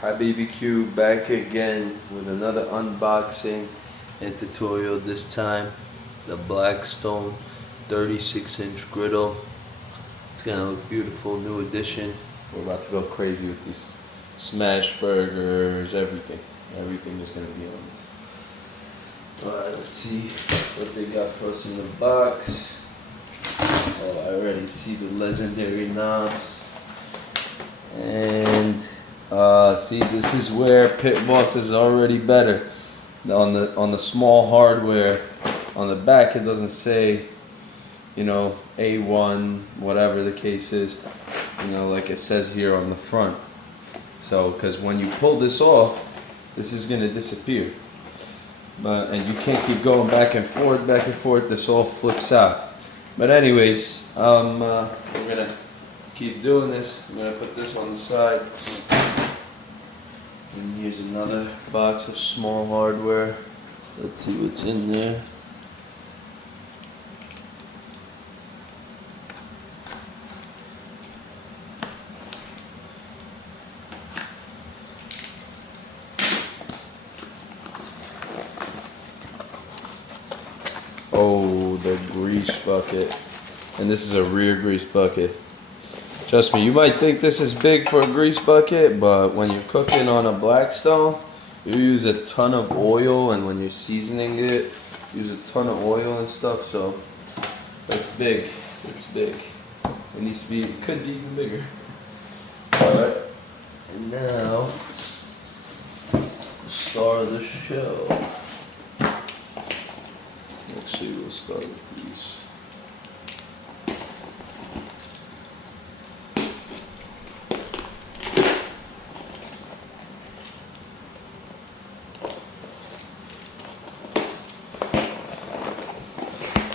Hi BBQ, back again with another unboxing and tutorial. This time the Blackstone 36-inch griddle. It's gonna look beautiful, new addition. We're about to go crazy with these smash burgers, everything is gonna be on this. Alright, let's see what they got for us in the box. Oh, I already see the legendary knobs. And see, this is where Pit Boss is already better. On the small hardware, on the back it doesn't say, you know, A1, whatever the case is, you know, like it says here on the front. So, because when you pull this off, this is gonna disappear. And you can't keep going back and forth, this all flips out. But anyways, we're gonna keep doing this. I'm gonna put this on the side. And here's another box of small hardware. Let's see what's in there. Oh, the grease bucket. And this is a rear grease bucket. Trust me, you might think this is big for a grease bucket, but when you're cooking on a Blackstone, you use a ton of oil, and when you're seasoning it, use a ton of oil and stuff, so that's big. It's big. It needs to be, it could be even bigger. Alright, and now, the star of the show. Actually, we'll start with these.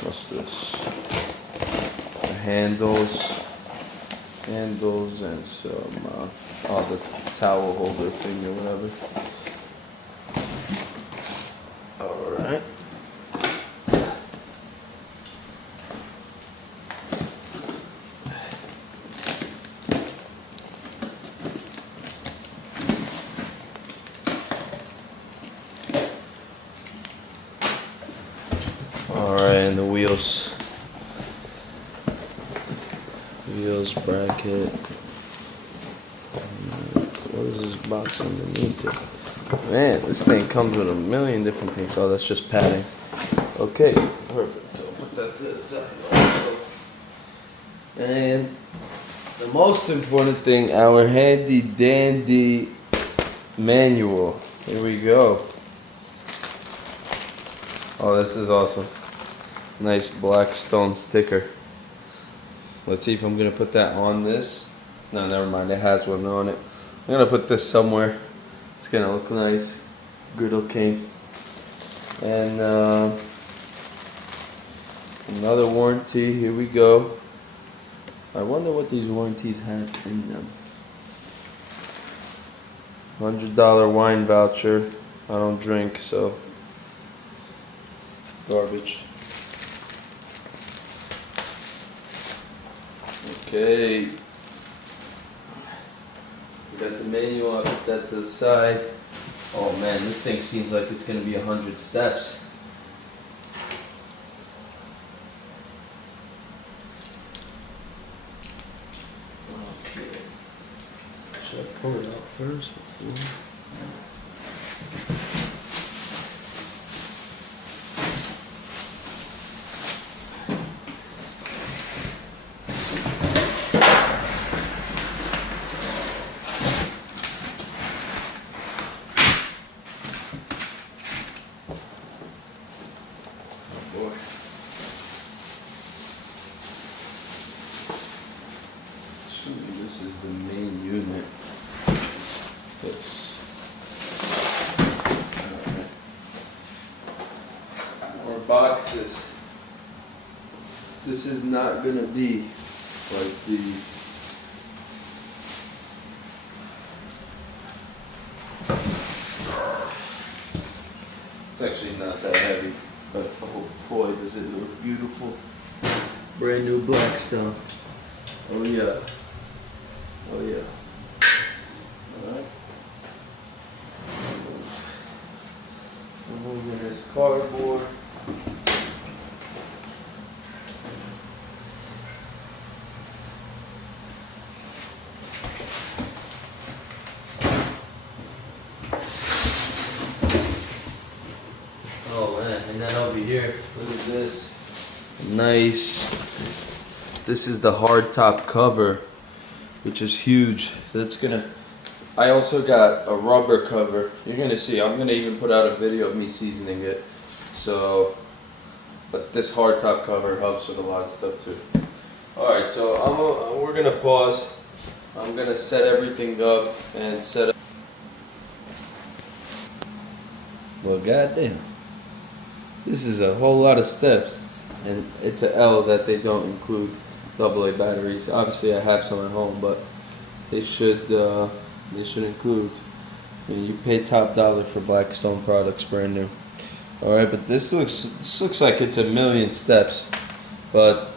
What's this? The handles and some, the towel holder thing or whatever. Alright. Alright, and the wheels bracket. What is this box underneath it? Man, this thing comes with a million different things. Oh, that's just padding. Okay, perfect. So I'll put that to the side also. And the most important thing, our handy dandy manual. Here we go. Oh, this is awesome. Nice Blackstone sticker. Let's see if I'm gonna put that on this. No, never mind, it has one on it. I'm gonna put this somewhere. It's gonna look nice. Griddle King. And another warranty, here we go. I wonder what these warranties have in them. $100 wine voucher. I don't drink, so garbage. Okay. We got the manual, I'll put that to the side. Oh man, this thing seems like it's gonna be 100 steps. Okay. Should I pull it out first before? This is the main unit. More boxes. This is not gonna be like the it's actually not that heavy, but oh boy, does it look beautiful. Brand new Blackstone. Oh yeah. Oh yeah. Alright. cardboard. Oh man, and then over here, look at this. Nice. This is the hard top cover, which is huge. That's gonna. I also got a rubber cover. You're gonna see. I'm gonna even put out a video of me seasoning it. So, but this hard top cover helps with a lot of stuff too. All right, so we're gonna pause. I'm gonna set everything up and set up. Well, goddamn. This is a whole lot of steps, and it's an L that they don't include AA batteries. Obviously, I have some at home, but they should include. I mean, you pay top dollar for Blackstone products, brand new. All right, but this looks like it's a million steps, but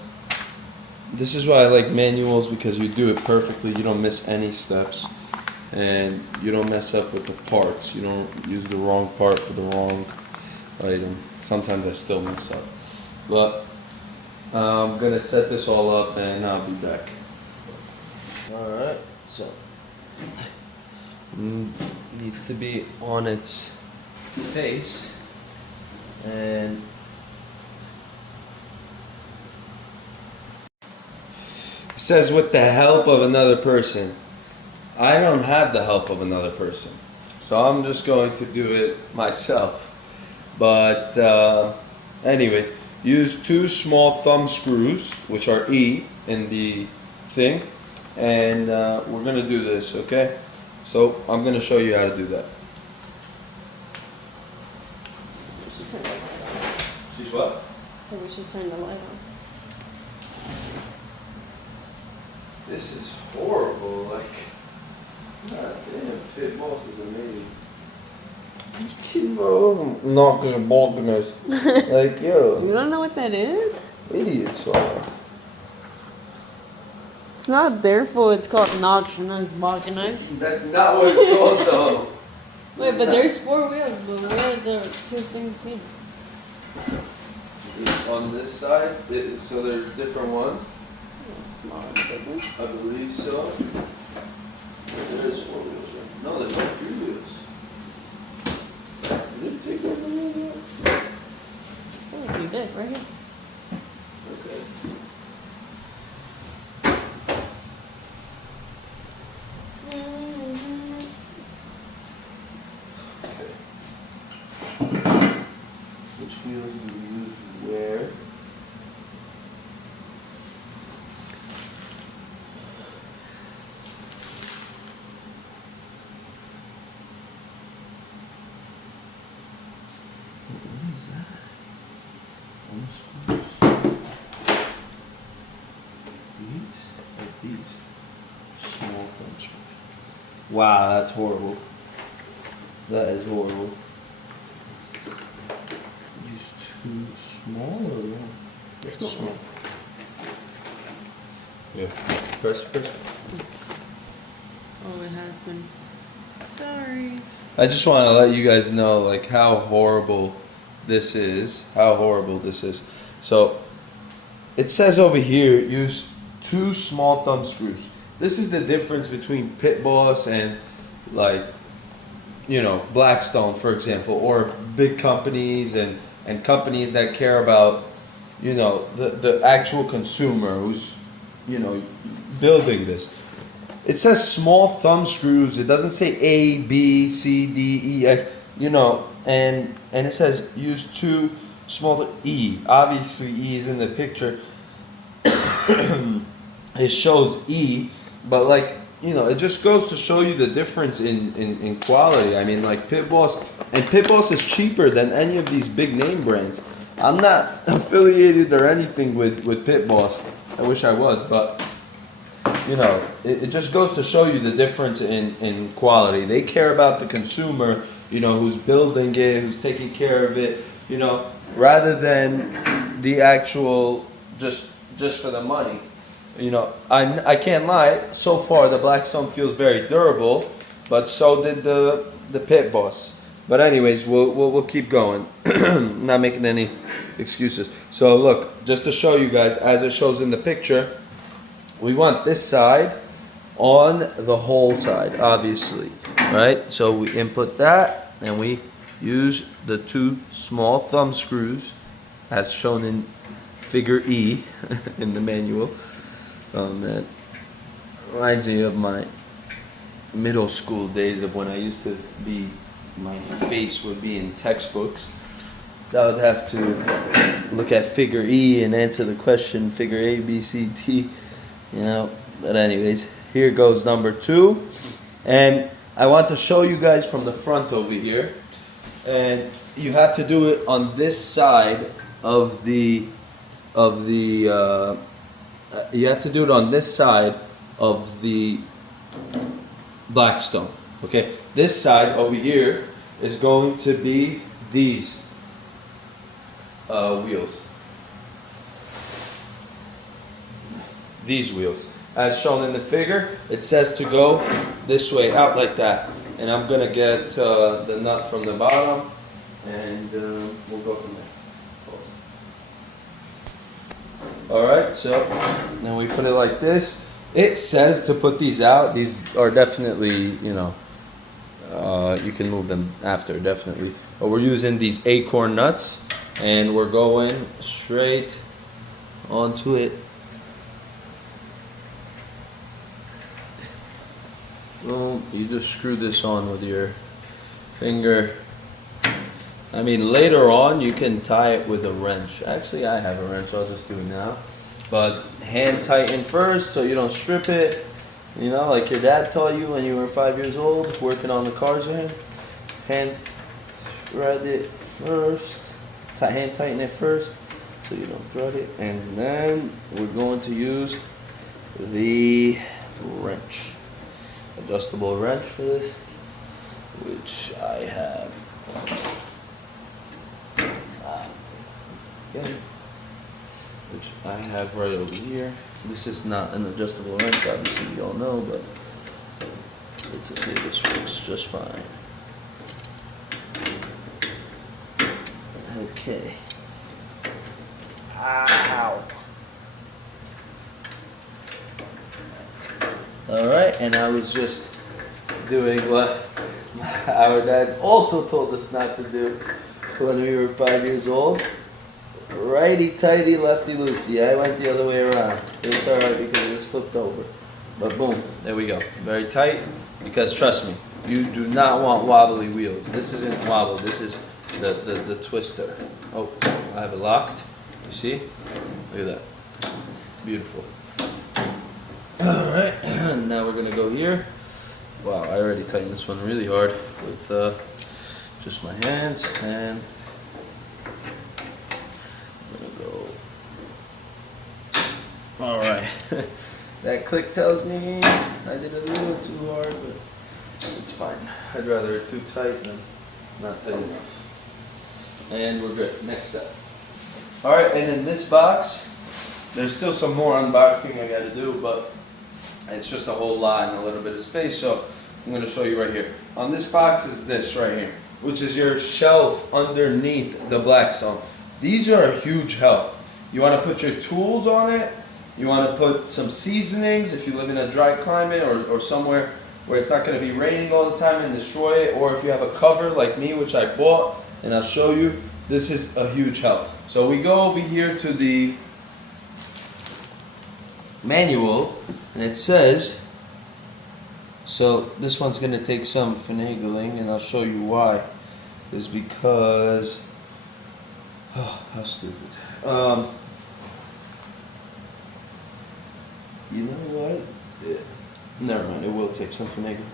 this is why I like manuals, because you do it perfectly. You don't miss any steps, and you don't mess up with the parts. You don't use the wrong part for the wrong item. Sometimes I still mess up, but I'm gonna set this all up and I'll be back. All right, so needs to be on its face, and it says with the help of another person. I don't have the help of another person, so I'm just going to do it myself. But anyways, use 2 small thumb screws, which are E in the thing, and we're gonna do this, okay? So I'm gonna show you how to do that. We should turn the light on. She's what? So we should turn the light on. This is horrible. Like, god damn, Pit Boss is amazing. You kidding, bro? Knocking and bonking us. Like, yo. You don't know what that is? Idiots are. It's not their fault. It's called Nocturnus Balkanized. That's not what it's called, though. Wait, but there's 4 wheels. But where are the 2 things here? On this side, so there's different ones. Smaller and bigger. I believe so. There is 4 wheels, right? No, there's only 3 wheels. Did you take that wheels out? Oh, you did, right here. Okay. Which wheels do we use where? What is that? These? Like these? Small thumb screws. Wow, that's horrible. That is horrible. These 2 small or one? Small. Yeah. Press. Oh, it has been. Sorry. I just want to let you guys know, like, how horrible this is. How horrible this is. So, it says over here, use 2 small thumb screws. This is the difference between Pit Boss and, like, you know, Blackstone, for example, or big companies and companies that care about, you know, the actual consumer who's, you know, building this. It says small thumb screws. It doesn't say A, B, C, D, E, F, you know, and it says use 2 small E. Obviously, E is in the picture. It shows E, but like, you know, it just goes to show you the difference in quality. I mean, like Pit Boss, and Pit Boss is cheaper than any of these big name brands. I'm not affiliated or anything with Pit Boss. I wish I was, but you know, it just goes to show you the difference in quality. They care about the consumer, you know, who's building it, who's taking care of it, you know, rather than the actual just for the money. You know, I can't lie. So far, the Blackstone feels very durable, but so did the Pit Boss. But anyways, we'll keep going. Not making any excuses. So look, just to show you guys, as it shows in the picture, we want this side on the whole side, obviously, right? So we input that, and we use the 2 small thumb screws, as shown in figure E in the manual. That reminds me of my middle school days of when I used to be, my face would be in textbooks. I would have to look at figure E and answer the question figure A, B, C, D, you know. But anyways, here goes number 2. And I want to show you guys from the front over here. And you have to do it on this side of the, you have to do it on this side of the Blackstone. Okay, this side over here is going to be these wheels. These wheels. As shown in the figure, it says to go this way, out like that. And I'm gonna get the nut from the bottom, and we'll go from there. Alright, so now we put it like this. It says to put these out. These are definitely, you know, you can move them after, definitely. But we're using these acorn nuts, and we're going straight onto it. Boom, you just screw this on with your finger. I mean, later on you can tie it with a wrench. Actually, I have a wrench, I'll just do it now. But hand tighten first so you don't strip it. You know, like your dad taught you when you were 5 years old, working on the cars with him. Hand thread it first. Hand tighten it first so you don't thread it. And then we're going to use the wrench. Adjustable wrench for this, which I have. Which I have right over here. This is not an adjustable wrench, obviously you all know, but it's okay, this works just fine. Okay. Ow! Alright, and I was just doing what our dad also told us not to do when we were 5 years old. Righty tighty, lefty loosey. I went the other way around. It's alright because it was flipped over. But boom, there we go. Very tight, because trust me, you do not want wobbly wheels. This isn't wobble, this is the twister. Oh, I have it locked. You see? Look at that. Beautiful. Alright, now we're gonna go here. Wow, I already tightened this one really hard with just my hands, and I'm gonna go. Alright, that click tells me I did it a little too hard, but it's fine. I'd rather it too tight than not tight enough. And we're good. Next step. Alright, and in this box, there's still some more unboxing I gotta do, but it's just a whole lot and a little bit of space, so I'm going to show you right here. On this box is this right here, which is your shelf underneath the Blackstone. These are a huge help. You want to put your tools on it. You want to put some seasonings if you live in a dry climate or somewhere where it's not going to be raining all the time and destroy it. Or if you have a cover like me, which I bought, and I'll show you, this is a huge help. So we go over here to the manual, and it says, so this one's going to take some finagling, and I'll show you why. Is because, oh, how stupid. You know what? Never mind, it will take some finagling.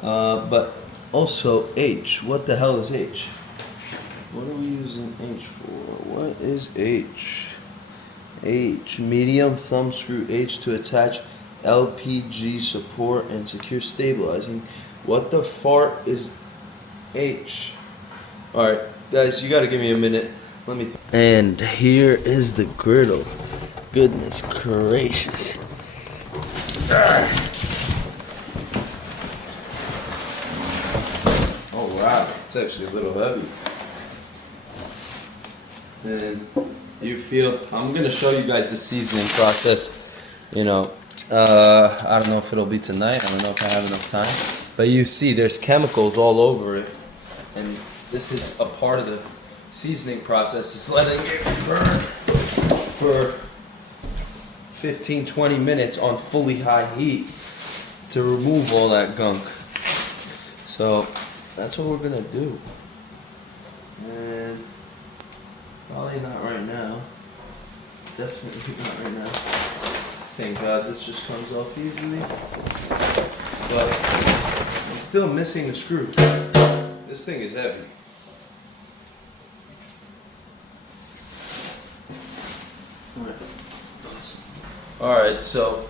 But also H. What the hell is H? What are we using H for? What is H? H, medium thumb screw H to attach LPG support and secure stabilizing. What the fart is H? Alright, guys, you gotta give me a minute. Let me. And here is the griddle. Goodness gracious. Oh wow, it's actually a little heavy. And you feel, I'm gonna show you guys the seasoning process. You know, I don't know if it'll be tonight. I don't know if I have enough time. But you see, there's chemicals all over it, and this is a part of the seasoning process. It's letting it burn for 15-20 minutes on fully high heat to remove all that gunk. So that's what we're gonna do. And probably not right now. Definitely not right now. Thank God this just comes off easily. But I'm still missing a screw. This thing is heavy. Alright, so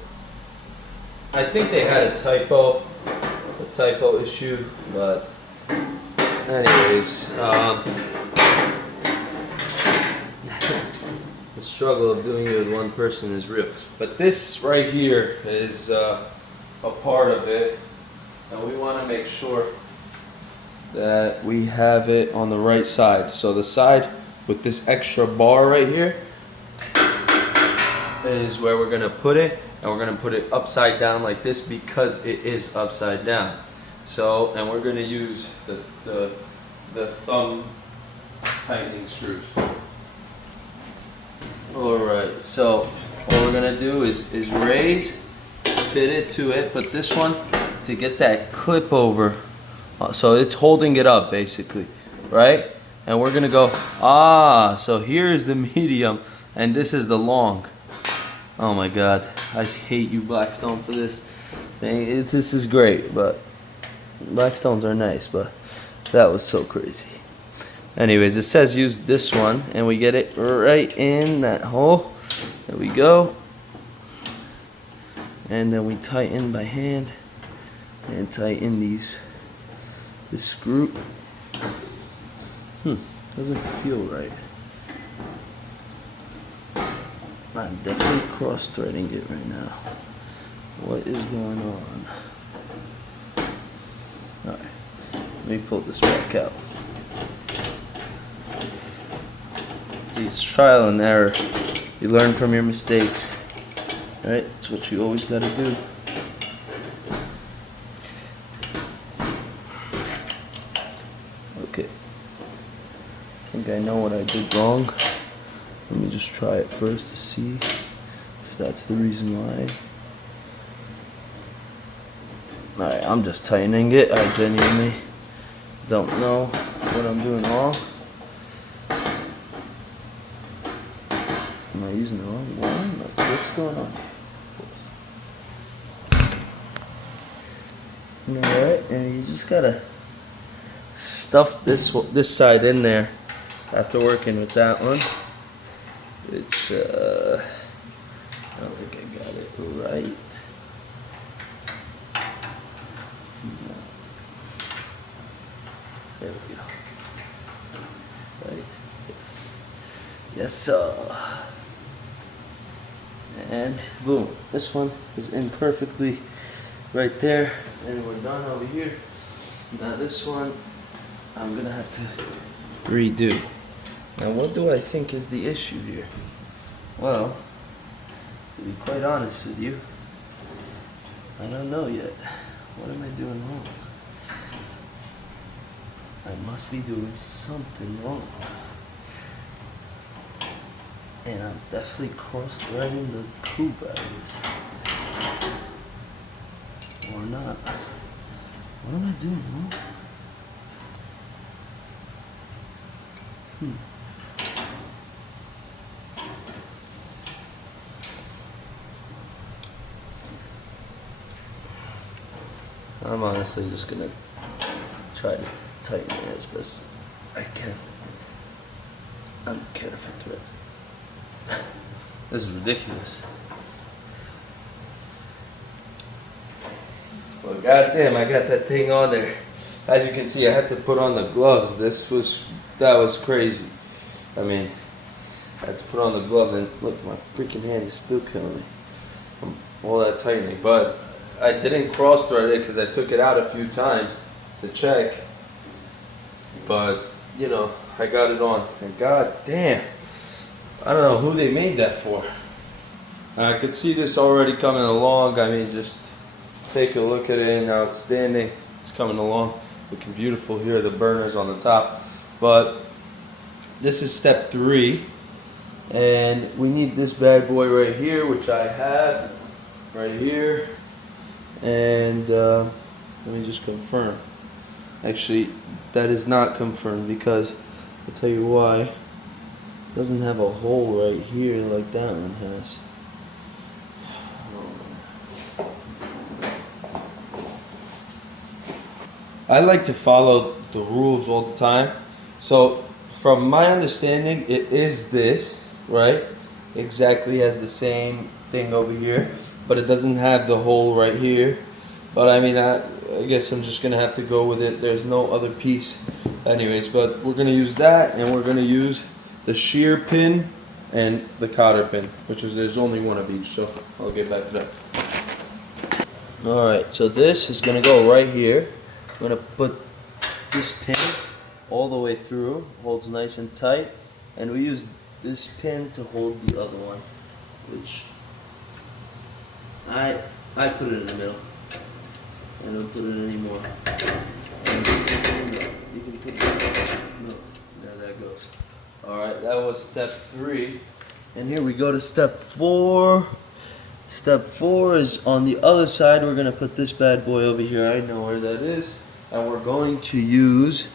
I think they had a typo issue, but anyways, the struggle of doing it with one person is real. But this right here is a part of it, and we want to make sure that we have it on the right side. So the side with this extra bar right here is where we're gonna put it, and we're gonna put it upside down like this because it is upside down. So, and we're gonna use the thumb tightening screws. Alright, so what we're gonna do is raise, fit it to it, but this one to get that clip over, so it's holding it up basically, right? And we're gonna go, so here is the medium and this is the long. Oh my God, I hate you Blackstone for this thing. This is great, but Blackstones are nice, but that was so crazy. Anyways, it says use this one, and we get it right in that hole. There we go. And then we tighten by hand and tighten this screw. Doesn't feel right. I'm definitely cross-threading it right now. What is going on? Alright, let me pull this back out. See, it's trial and error. You learn from your mistakes. Alright, that's what you always gotta do. Okay. I think I know what I did wrong. Let me just try it first to see if that's the reason why. Alright, I'm just tightening it. I genuinely don't know what I'm doing wrong. Am I using the wrong one? Like, what's going on? Alright, and you just gotta stuff this side in there after working with that one. Which, I don't think I got it right. No. There we go. Right? Yes. Yes, sir. And boom. This one is in perfectly right there. And we're done over here. Now this one, I'm gonna have to redo. Now what do I think is the issue here? Well, to be quite honest with you, I don't know yet. What am I doing wrong? I must be doing something wrong. And I'm definitely cross-threading the poop out of this. Or not. What am I doing wrong? I'm honestly just gonna try to tighten it as best I can. I don't care if it threads. This is ridiculous. Well, goddamn, I got that thing on there. As you can see, I had to put on the gloves. That was crazy. I mean, I had to put on the gloves, and look, my freaking hand is still killing me from all that tightening. But I didn't cross thread it because I took it out a few times to check, but you know, I got it on. And god damn, I don't know who they made that for. I could see this already coming along. I mean, just take a look at it, and outstanding. It's coming along, looking beautiful here. The burners on the top, but this is step 3, and we need this bad boy right here, which I have right here. And let me just confirm. Actually, that is not confirmed, because I'll tell you why. It doesn't have a hole right here like that one has. I like to follow the rules all the time. So from my understanding, it is this, right? Exactly has the same thing over here, but it doesn't have the hole right here. But I mean, I guess I'm just gonna have to go with it. There's no other piece anyways, but we're gonna use that, and we're gonna use the shear pin and the cotter pin, which is, there's only one of each, so I'll get back to that. Alright, so this is gonna go right here. I'm gonna put this pin all the way through, holds nice and tight, and we use this pin to hold the other one, which I put it in the middle. I don't put it anymore. You can put it, no, there that goes. Alright, that was step 3. And here we go to step 4. Step 4 is on the other side. We're gonna put this bad boy over here. I know where that is. And we're going to use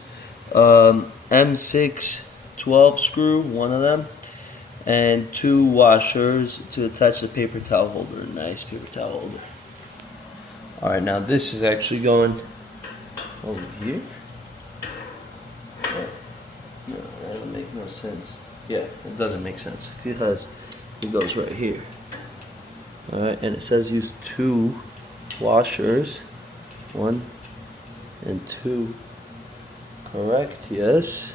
M6 12 screw, one of them, and 2 washers to attach the paper towel holder. Nice paper towel holder. Alright, now this is actually going over here. No, that doesn't make no sense. Yeah, it doesn't make sense because it goes right here. Alright, and it says use 2 washers. 1 and 2. Correct, yes.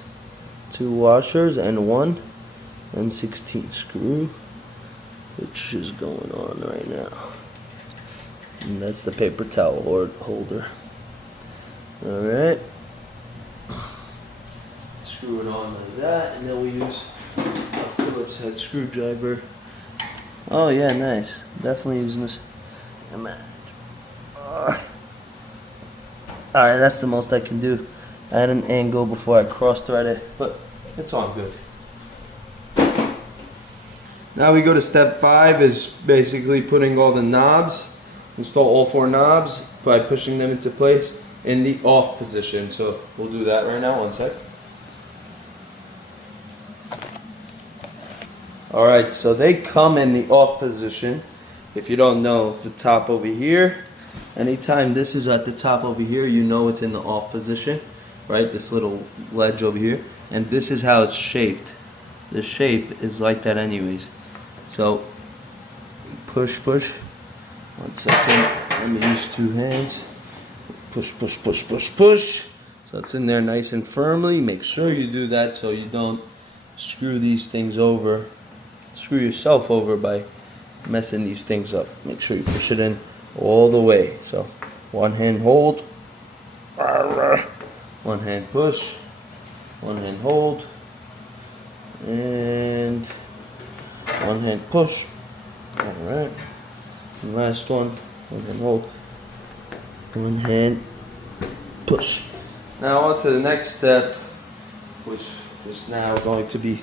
2 washers and 1 M16 screw, which is going on right now. And that's the paper towel holder. Alright. Screw it on like that, and then we use a Phillips head screwdriver. Oh yeah, nice. Definitely using this. Alright, that's the most I can do. I had an angle before I cross-thread it, but it's all good. Now we go to step 5, is basically putting all the knobs, install all 4 knobs by pushing them into place in the off position. So we'll do that right now, one sec. Alright, so they come in the off position. If you don't know, the top over here, anytime this is at the top over here, you know it's in the off position, right? This little ledge over here. And this is how it's shaped. The shape is like that anyways. So, push, push. 1 second, let me use 2 hands. Push, push, push, push, push. So it's in there nice and firmly. Make sure you do that so you don't screw these things over. Screw yourself over by messing these things up. Make sure you push it in all the way. So, 1 hand hold. 1 hand push. 1 hand hold. And 1 hand push. Alright. And last one. 1 hand hold. 1 hand push. Now on to the next step, which is now going to be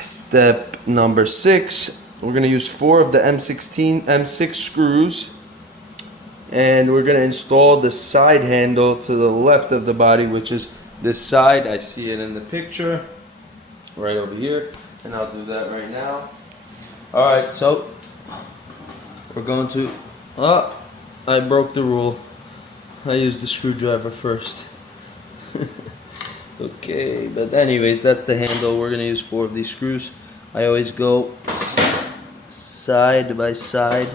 step number 6. We're going to use 4 of the M6 screws, and we're going to install the side handle to the left of the body, which is this side. I see it in the picture right over here, and I'll do that right now. Alright, so we're going to, I broke the rule. I used the screwdriver first. Okay, but anyways, that's the handle. We're gonna use 4 of these screws. I always go side by side,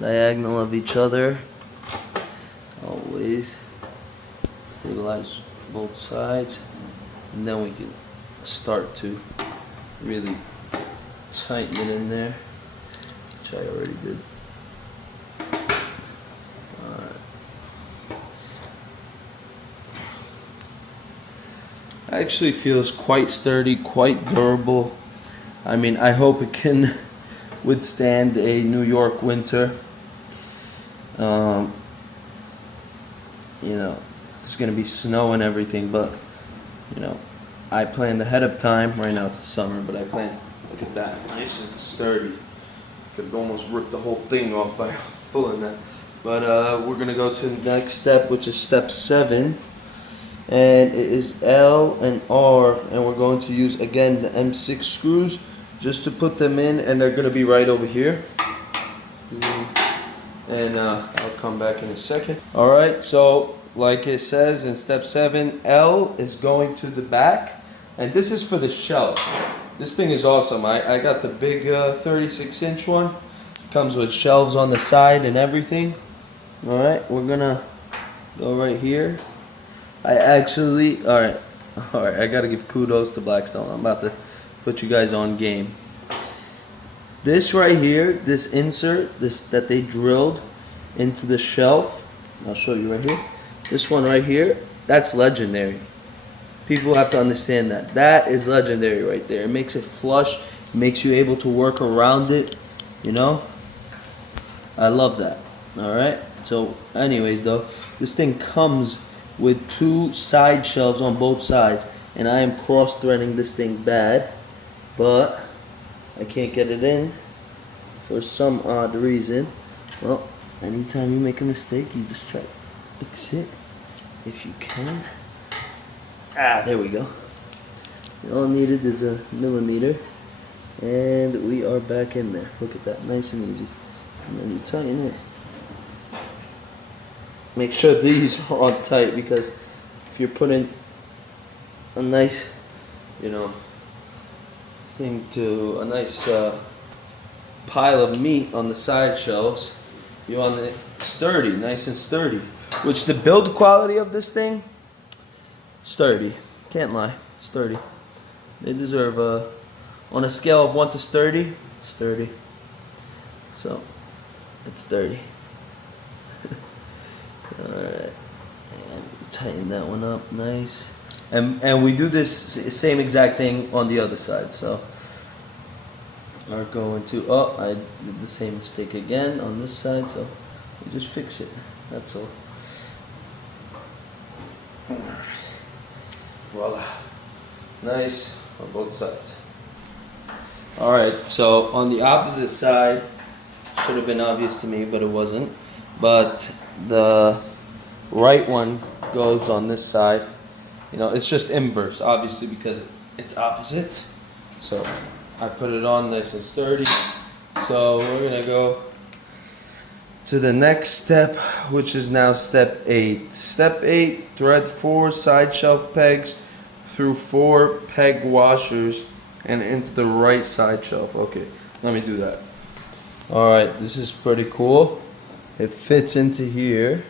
diagonal of each other. Always stabilize both sides, and then we can start to really tighten it in there, which I already did. Actually feels quite sturdy, quite durable. I mean, I hope it can withstand a New York winter. You know, it's gonna be snow and everything, but you know, I planned ahead of time. Right now it's the summer, but I planned. Look at that, nice and sturdy. Could almost rip the whole thing off by pulling that. But we're gonna go to the next step, which is step 7, and it is L and R, and we're going to use again the M6 screws just to put them in, and they're gonna be right over here. And I'll come back in a second. All right, so like it says in step 7, L is going to the back, and this is for the shelf. This thing is awesome. I got the big 36-inch one. Comes with shelves on the side and everything. All right, we're gonna go right here. I gotta give kudos to Blackstone. I'm about to put you guys on game. This right here, this insert, that they drilled into the shelf, I'll show you right here. This one right here, that's legendary. People have to understand that. That is legendary right there. It makes it flush, it makes you able to work around it, you know? I love that. Alright, so anyways though, this thing comes with 2 side shelves on both sides, and I am cross-threading this thing bad, but I can't get it in for some odd reason. Well, anytime you make a mistake, you just try to fix it if you can. There we go. All needed is a millimeter, and we are back in there. Look at that, nice and easy. And then you tighten it. Make sure these are on tight, because if you're putting a nice, you know, thing to a nice pile of meat on the side shelves, you want it sturdy, nice and sturdy. Which the build quality of this thing, sturdy. Can't lie, sturdy. They deserve on a scale of 1 to sturdy, sturdy. So, it's sturdy. Alright, and tighten that one up, nice. And we do this same exact thing on the other side, so are going to, I did the same mistake again on this side, so we just fix it, that's all. Voila, nice on both sides. Alright, so on the opposite side, should have been obvious to me, but it wasn't, but the right one goes on this side. You know, it's just inverse, obviously, because it's opposite. So I put it on nice and sturdy. So we're gonna go to the next step, which is now step 8. Step 8, thread 4 side shelf pegs through 4 peg washers and into the right side shelf. Okay, let me do that. Alright, this is pretty cool. It fits into here.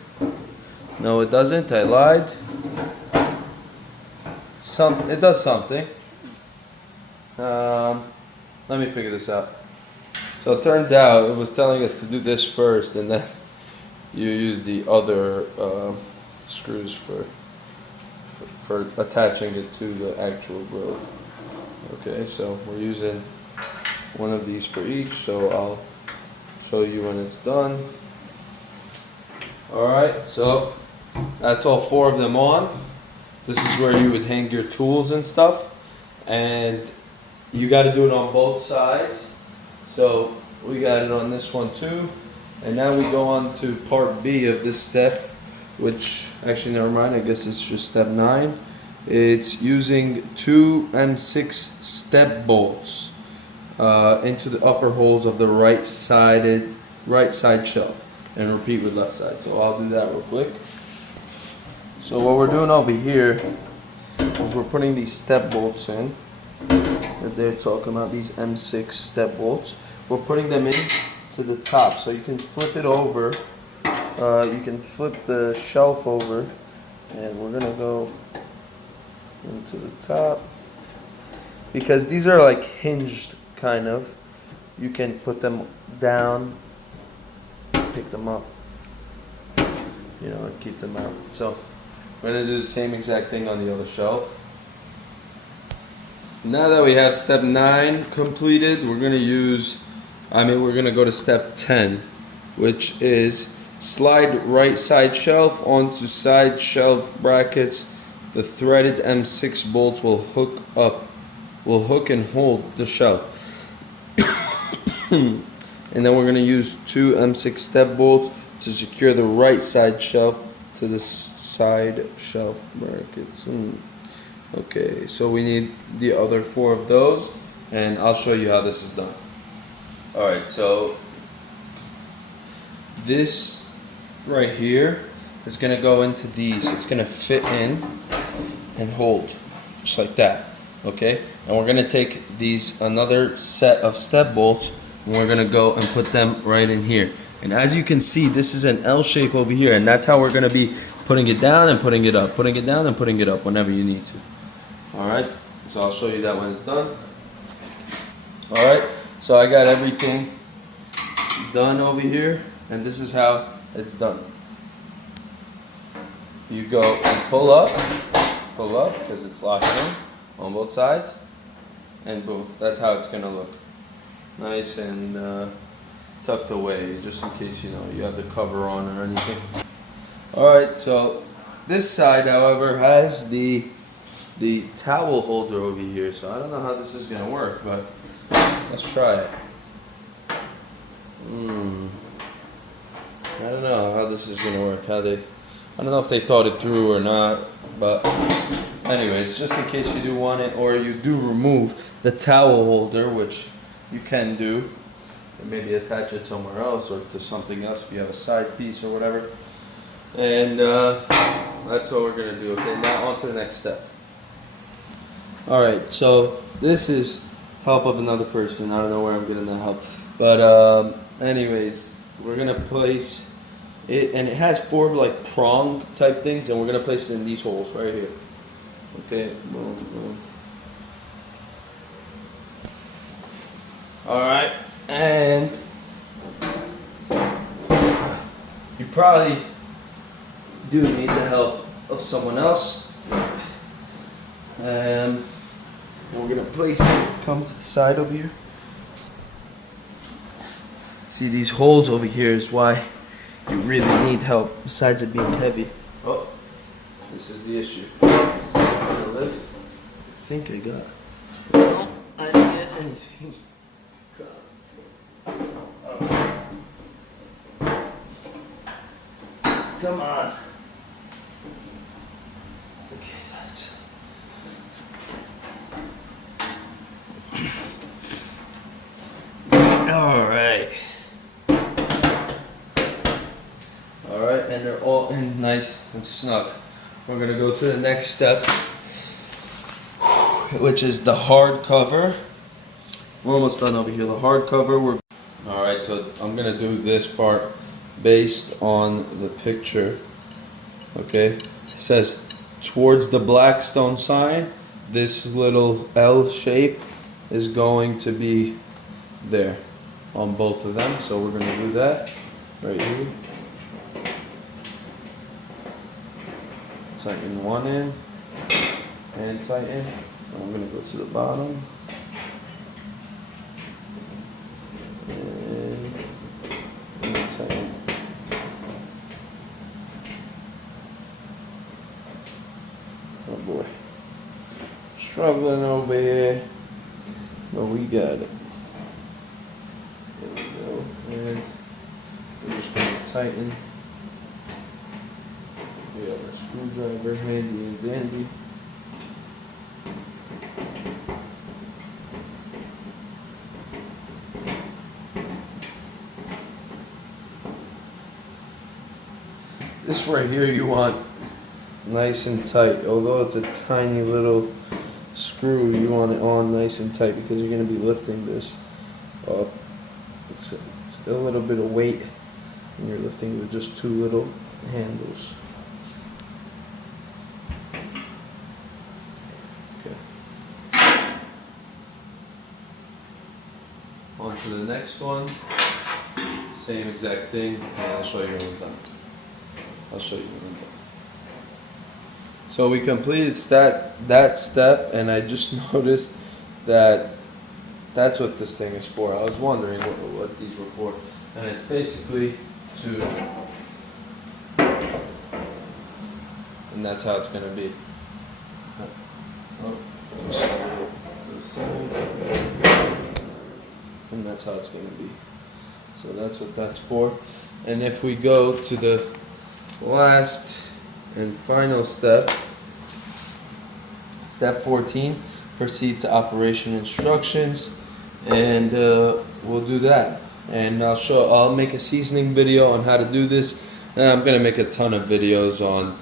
No, it doesn't. I lied. It does something. Let me figure this out. So it turns out it was telling us to do this first, and then you use the other screws for attaching it to the actual grill. Okay, so we're using one of these for each. So I'll show you when it's done. Alright, so that's all 4 of them on. This is where you would hang your tools and stuff, and you got to do it on both sides. So we got it on this one too, and now we go on to part B of this step, which actually never mind, I guess it's just step 9. It's using 2 M6 step bolts into the upper holes of the right side shelf, and repeat with left side. So I'll do that real quick. So what we're doing over here is we're putting these step bolts in that they're talking about, these M6 step bolts. We're putting them in to the top, so you can flip it over. You can flip the shelf over, and we're gonna go into the top, because these are like hinged kind of. You can put them down, pick them up, you know, and keep them out. So we're gonna do the same exact thing on the other shelf. Now that we have step 9 completed, we're gonna go to step 10, which is slide right side shelf onto side shelf brackets. The threaded M6 bolts will hook and hold the shelf. And then we're gonna use 2 M6 step bolts to secure the right side shelf to the side shelf brackets. Okay, so we need the other 4 of those, and I'll show you how this is done. Alright, so this right here is gonna go into these. It's gonna fit in and hold, just like that. Okay, and we're gonna take these another set of step bolts, and we're gonna go and put them right in here. And as you can see, this is an L shape over here, and that's how we're gonna be putting it down and putting it up, putting it down and putting it up whenever you need to. Alright, so I'll show you that when it's done. Alright, so I got everything done over here, and this is how it's done. You go and pull up, because it's locked in on both sides, and boom, that's how it's gonna look. Nice and tucked away, just in case you have the cover on or anything. Alright, so this side, however, has the towel holder over here, so I don't know how this is gonna work, but let's try it. I don't know how this is gonna work. I don't know if they thought it through or not, but anyways, just in case you do want it, or you do remove the towel holder, which you can do, and maybe attach it somewhere else or to something else if you have a side piece or whatever. And that's what we're gonna do. Okay, now on to the next step. Alright, so this is help of another person. I don't know where I'm getting that help. But anyways, we're gonna place it, and it has 4 like prong type things, and we're gonna place it in these holes right here. Okay, boom, boom. Alright, and you probably do need the help of someone else. We're gonna place it, come to the side over here. See, these holes over here is why you really need help, besides it being heavy. Oh, this is the issue. I'm gonna lift. I think I got it. No, I didn't get anything. Come on. Okay, that's... Alright. Alright, and they're all in nice and snug. We're gonna go to the next step, which is the hard cover. We're almost done over here. The hard cover, Alright, so I'm gonna do this part based on the picture. Okay, it says towards the Blackstone sign, this little L shape is going to be there on both of them, so we're going to do that right here. Tighten one in and tighten. I'm going to go to the bottom and tighten. Oh boy, struggling over here, but we got it. There we go, and we're just going to tighten. We have our screwdriver handy and dandy. This right here you want nice and tight. Although it's a tiny little screw, you want it on nice and tight because you're going to be lifting this up. It's a little bit of weight, and you're lifting with just 2 little handles. Okay. On to the next one. Same exact thing, and I'll show you when we're done. So we completed that step, and I just noticed that's what this thing is for. I was wondering what these were for, and it's basically to, and that's how it's gonna be. Oh, just a little to the side. And that's how it's going to be. So that's what that's for. And if we go to the last and final step, step 14, proceed to operation instructions, and we'll do that. And I'll make a seasoning video on how to do this, and I'm going to make a ton of videos on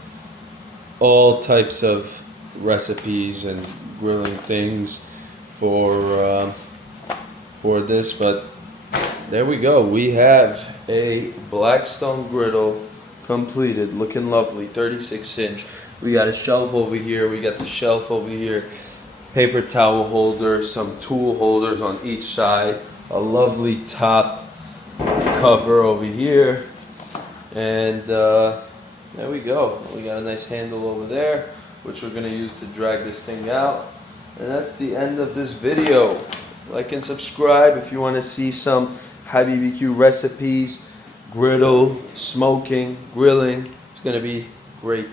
all types of recipes and grilling things for this. But there we go, we have a Blackstone Griddle completed, looking lovely, 36-inch. We got a shelf over here, we got the shelf over here, paper towel holders, some tool holders on each side, a lovely top cover over here, and there we go. We got a nice handle over there, which we're going to use to drag this thing out. And that's the end of this video. Like and subscribe if you want to see some high BBQ recipes, griddle, smoking, grilling. It's going to be great.